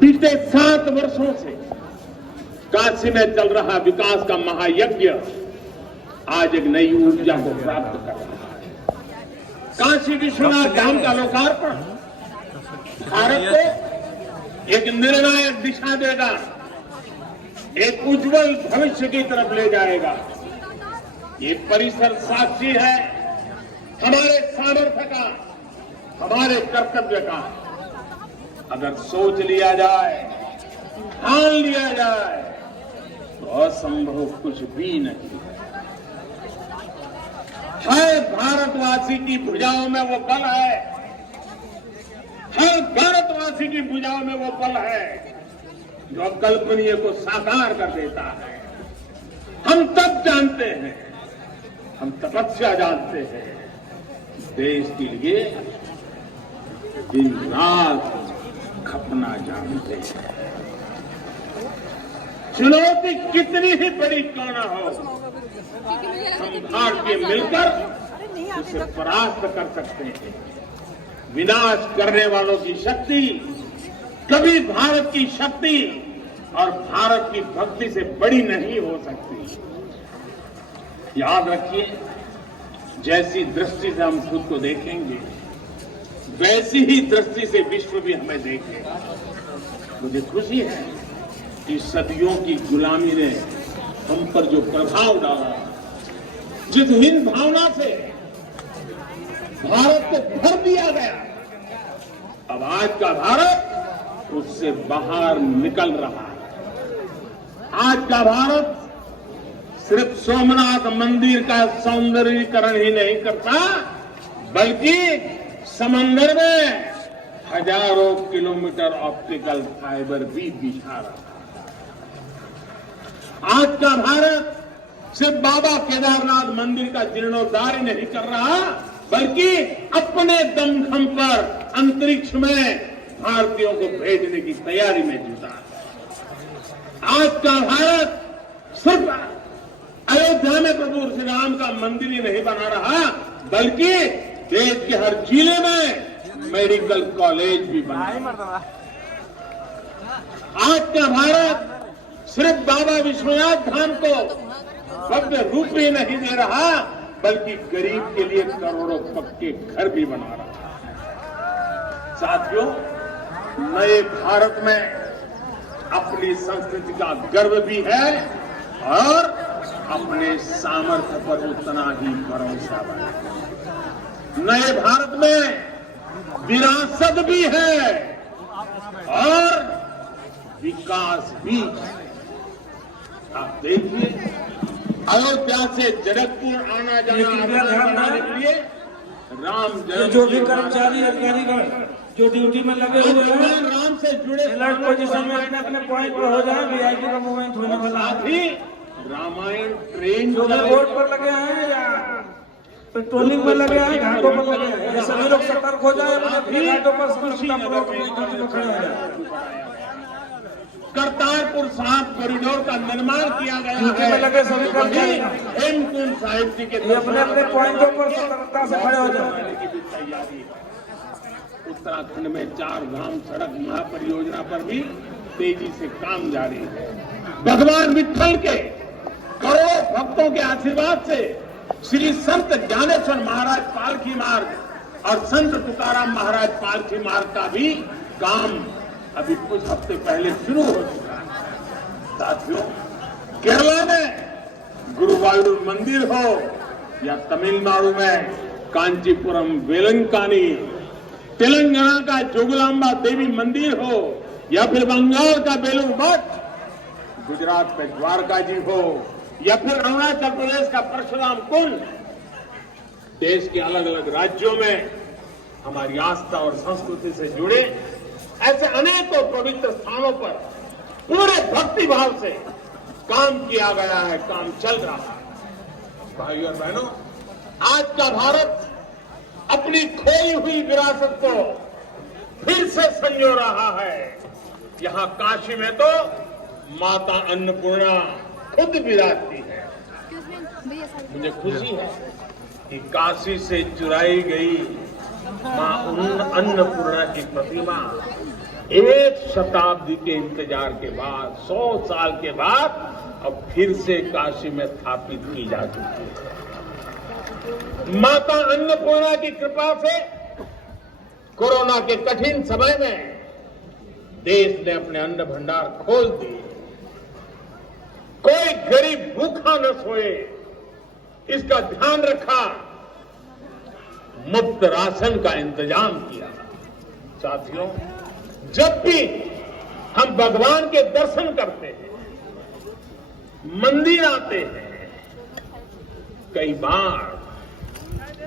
बीते 7 वर्षों से काशी में चल रहा विकास का महायज्ञ आज एक नई ऊर्जा को प्राप्त कर रहा है। काशी विश्वनाथ धाम का लोकार्पण भारत को एक निर्णायक दिशा देगा, एक उज्जवल भविष्य की तरफ ले जाएगा। ये परिसर साक्षी है हमारे सामर्थ्य का, हमारे कर्तव्य का। अगर सोच लिया जाए, ठान लिया जाए तो असंभव कुछ भी नहीं है। भारतवासी की भुजाओं में वो बल है, हर भारतवासी की भुजाओं में वो बल है जो अकल्पनीय को साकार कर देता है। हम तब जानते हैं, हम तपस्या जानते हैं, देश के लिए दिन रात खपना जानते हैं। चुनौती कितनी ही बड़ी क्यों न हो, हम भारतीय मिलकर उसे परास्त कर सकते हैं। विनाश करने वालों की शक्ति कभी भारत की शक्ति और भारत की भक्ति से बड़ी नहीं हो सकती। याद रखिए, जैसी दृष्टि से हम खुद को देखेंगे, वैसी ही दृष्टि से विश्व भी हमें देखेगा। मुझे खुशी है कि सदियों की गुलामी ने हम पर जो प्रभाव डाला, जिस हिंद भावना से भारत को भर दिया गया, अब आज का भारत उससे बाहर निकल रहा है। आज का भारत सिर्फ सोमनाथ मंदिर का सौंदर्यीकरण ही नहीं करता, बल्कि समंदर में हजारों किलोमीटर ऑप्टिकल फाइबर भी बिछा रहा है। आज का भारत सिर्फ बाबा केदारनाथ मंदिर का जीर्णोद्धार ही नहीं कर रहा, बल्कि अपने दमखम पर अंतरिक्ष में भारतीयों को भेजने की तैयारी में जुटा है। आज का भारत सिर्फ अयोध्या में प्रभु श्री राम का मंदिर ही नहीं बना रहा, बल्कि देश के हर जिले में मेडिकल कॉलेज भी बना रहा। आज का भारत सिर्फ बाबा विश्वनाथ धाम को भव्य रूप ही नहीं दे रहा, बल्कि गरीब के लिए करोड़ों पक्के घर भी बना रहा है। साथियों, नए भारत में अपनी संस्कृति का गर्व भी है और अपने सामर्थ्य पर उतना ही भरोसा है। नए भारत में विरासत भी है और विकास भी। आप देखिए, अयोध्या से जनकपुर आना जाना के लिए राम जन्म, जो भी कर्मचारी अधिकारीगण जो ड्यूटी में लगे हुए हैं, राम से जुड़े अलर्ट पोजीशन में अपने अपने पॉइंट पर हो जाए। वीआईपी का मूवमेंट होने वाला है। रामायण ट्रेन जो बोर्ड पर लगे हैं या पेट्रोलिंग में लगे हैं, घाटों पर लगे हैं, ये सभी लोग सतर्क हो जाए, अपने घाटों पर सतर्कतापूर्वक ड्यूटी में खड़े हो जाए। करतारपुर साहिब कॉरिडोर का निर्माण किया गया है। में लगे सभी कर्मचारी हेमकुंड साहिब जी के अपने अपने पॉइंटों पर सतर्कता से खड़े हो जाए। तैयारी है। उत्तराखंड में 4 धाम सड़क महापरियोजना पर भी तेजी से काम जारी है। भगवान विठ्ठल के करोड़ों भक्तों के आशीर्वाद से श्री संत ज्ञानेश्वर महाराज पालकी मार्ग और संत तुकाराम महाराज पालकी मार्ग का भी काम अभी कुछ हफ्ते पहले शुरू हो चुका है। साथियों, केरला में गुरुवायूर मंदिर हो या तमिलनाडु में कांचीपुरम वेलंकानी, तेलंगाना का जोगलांबा देवी मंदिर हो या फिर बंगाल का बेलूर मठ, गुजरात में द्वारका जी हो या फिर अरुणाचल प्रदेश का परशुराम कुंड, देश के अलग अलग राज्यों में हमारी आस्था और संस्कृति से जुड़े ऐसे अनेकों पवित्र स्थानों पर पूरे भक्ति भाव से काम किया गया है, काम चल रहा है। भाइयों और बहनों, आज का भारत अपनी खोई हुई विरासत को फिर से संजो रहा है। यहाँ काशी में तो माता अन्नपूर्णा खुद विराजती है। मुझे खुशी है कि काशी से चुराई गई मां अन्नपूर्णा की प्रतिमा एक शताब्दी के इंतजार के बाद 100 साल के बाद अब फिर से काशी में स्थापित की जा चुकी है। माता अन्नपूर्णा की कृपा से कोरोना के कठिन समय में देश ने अपने अन्न भंडार खोल दिए। कोई गरीब भूखा न सोए, इसका ध्यान रखा। मुफ्त राशन का इंतजाम किया। साथियों, जब भी हम भगवान के दर्शन करते हैं, मंदिर आते हैं, कई बार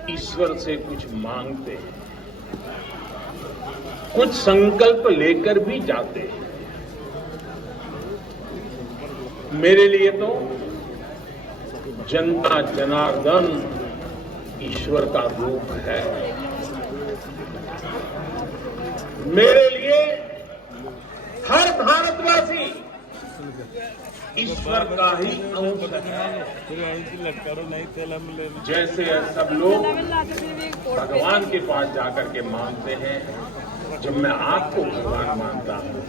ईश्वर से कुछ मांगते हैं, कुछ संकल्प लेकर भी जाते हैं। मेरे लिए तो जनता जनार्दन ईश्वर का रूप है। मेरे लिए हर भारतवासी ईश्वर का ही अंश है। जैसे सब लोग भगवान के पास जाकर के मानते हैं, जब मैं आपको भगवान मानता हूं,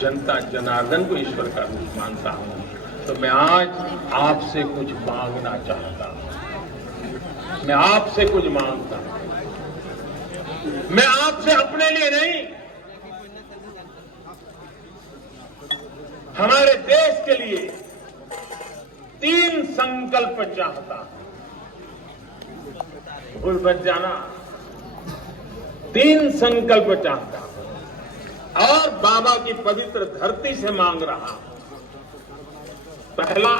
जनता जनार्दन को ईश्वर का रूप मानता हूं, तो मैं आज आपसे कुछ मांगना चाहता हूं। मैं आपसे कुछ मांगता हूं। मैं आपसे अपने लिए नहीं, हमारे देश के लिए 3 संकल्प चाहता हूं। भूल मत जाना, 3 संकल्प चाहता हूं और बाबा की पवित्र धरती से मांग रहा हूं। पहला,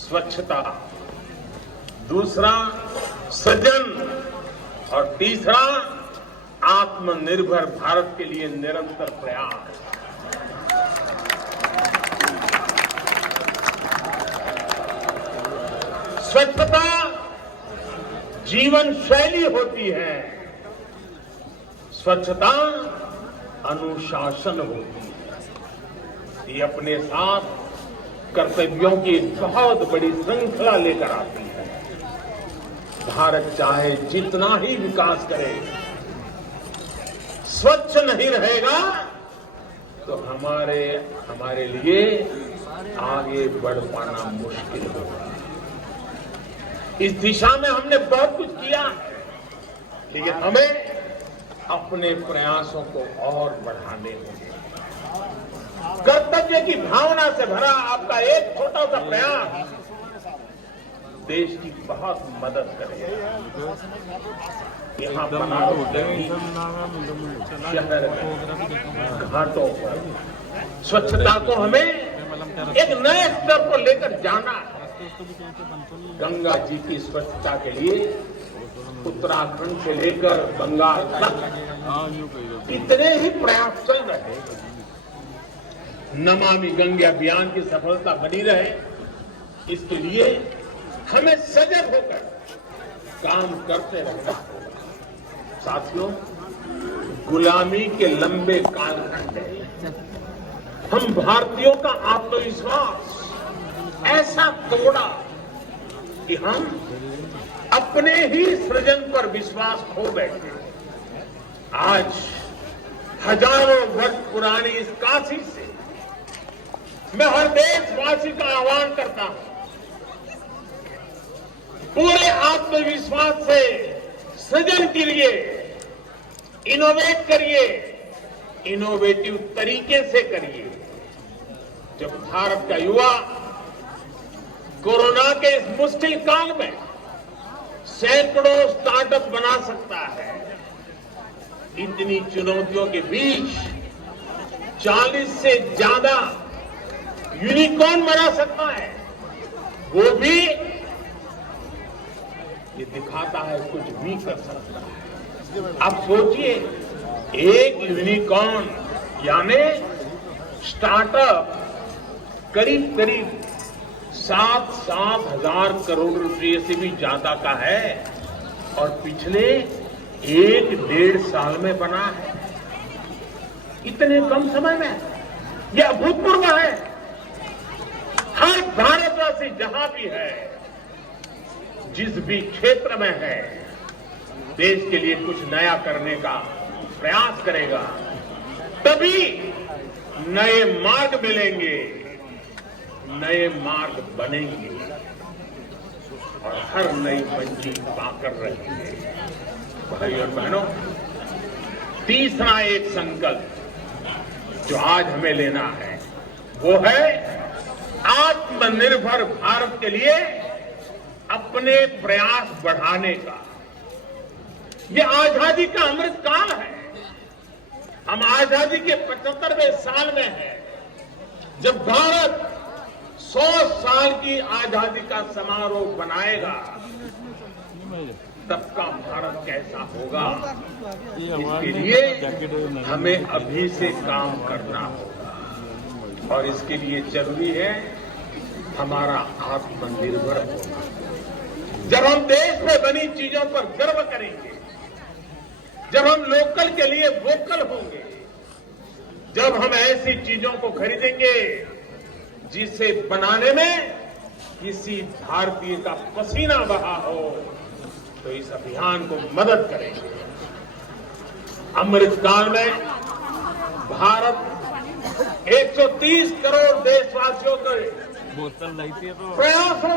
स्वच्छता। दूसरा, सृजन। और तीसरा, आत्मनिर्भर भारत के लिए निरंतर प्रयास। स्वच्छता जीवन शैली होती है, स्वच्छता अनुशासन होती है। ये अपने साथ कर्तव्यों की एक बहुत बड़ी श्रृंखला लेकर आती है। भारत चाहे जितना ही विकास करे, स्वच्छ नहीं रहेगा तो हमारे लिए आगे बढ़ पाना मुश्किल होगा। इस दिशा में हमने बहुत कुछ किया है, लेकिन हमें अपने प्रयासों को और बढ़ाने होंगे। कर्तव्य की भावना से भरा आपका एक छोटा सा प्रयास देश की बहुत मदद करेगा। यहाँ बनारस शहर में, घाटों पर स्वच्छता को हमें एक नए स्तर पर लेकर जाना है। गंगा जी की स्वच्छता के लिए उत्तराखंड से लेकर बंगाल तक इतने ही प्रयास चल रहे हैं। नमामि गंगे अभियान की सफलता बनी रहे, इसके लिए हमें सजग होकर काम करते रहना होगा। साथियों, गुलामी के लंबे कालखंड में हम भारतीयों का आत्मविश्वास ऐसा तोड़ा कि हम अपने ही सृजन पर विश्वास खो बैठे। आज हजारों वर्ष पुरानी इस काशी से मैं हर देशवासी का आह्वान करता हूं, पूरे आत्मविश्वास से सृजन कीजिए, इनोवेट करिए, इनोवेटिव तरीके से करिए। जब भारत का युवा कोरोना के इस मुश्किल काल में सैकड़ों स्टार्टअप बना सकता है, इतनी चुनौतियों के बीच 40 से ज्यादा यूनिकॉर्न बना सकता है, वो भी ये दिखाता है कुछ भी कर सकता है। आप सोचिए, एक यूनिकॉर्न यानी स्टार्टअप करीब 7 हजार करोड़ रुपए से भी ज्यादा का है और पिछले 1-1.5 साल में बना है। इतने कम समय में यह अभूतपूर्व है। हर भारतवासी जहां भी है, जिस भी क्षेत्र में है, देश के लिए कुछ नया करने का प्रयास करेगा। तभी नए मार्ग मिलेंगे, नए मार्ग बनेंगे और हर नई मंजिल पाकर रहेंगे। भाई और बहनों, तीसरा एक संकल्प जो आज हमें लेना है वो है आत्मनिर्भर भारत के लिए अपने प्रयास बढ़ाने का। ये आजादी का अमृत काल है। हम आजादी के 75वें साल में हैं। जब भारत 100 साल की आजादी का समारोह बनाएगा, तब का भारत कैसा होगा, इसके लिए हमें अभी से काम करना होगा। और इसके लिए जरूरी है हमारा आत्मनिर्भर होना। जब हम देश में बनी चीजों पर गर्व करेंगे, जब हम लोकल के लिए वोकल होंगे, जब हम ऐसी चीजों को खरीदेंगे जिसे बनाने में किसी भारतीय का पसीना बहा हो, तो इस अभियान को मदद करेंगे। अमृतकाल में भारत 130 करोड़ देशवासियों के प्रयासों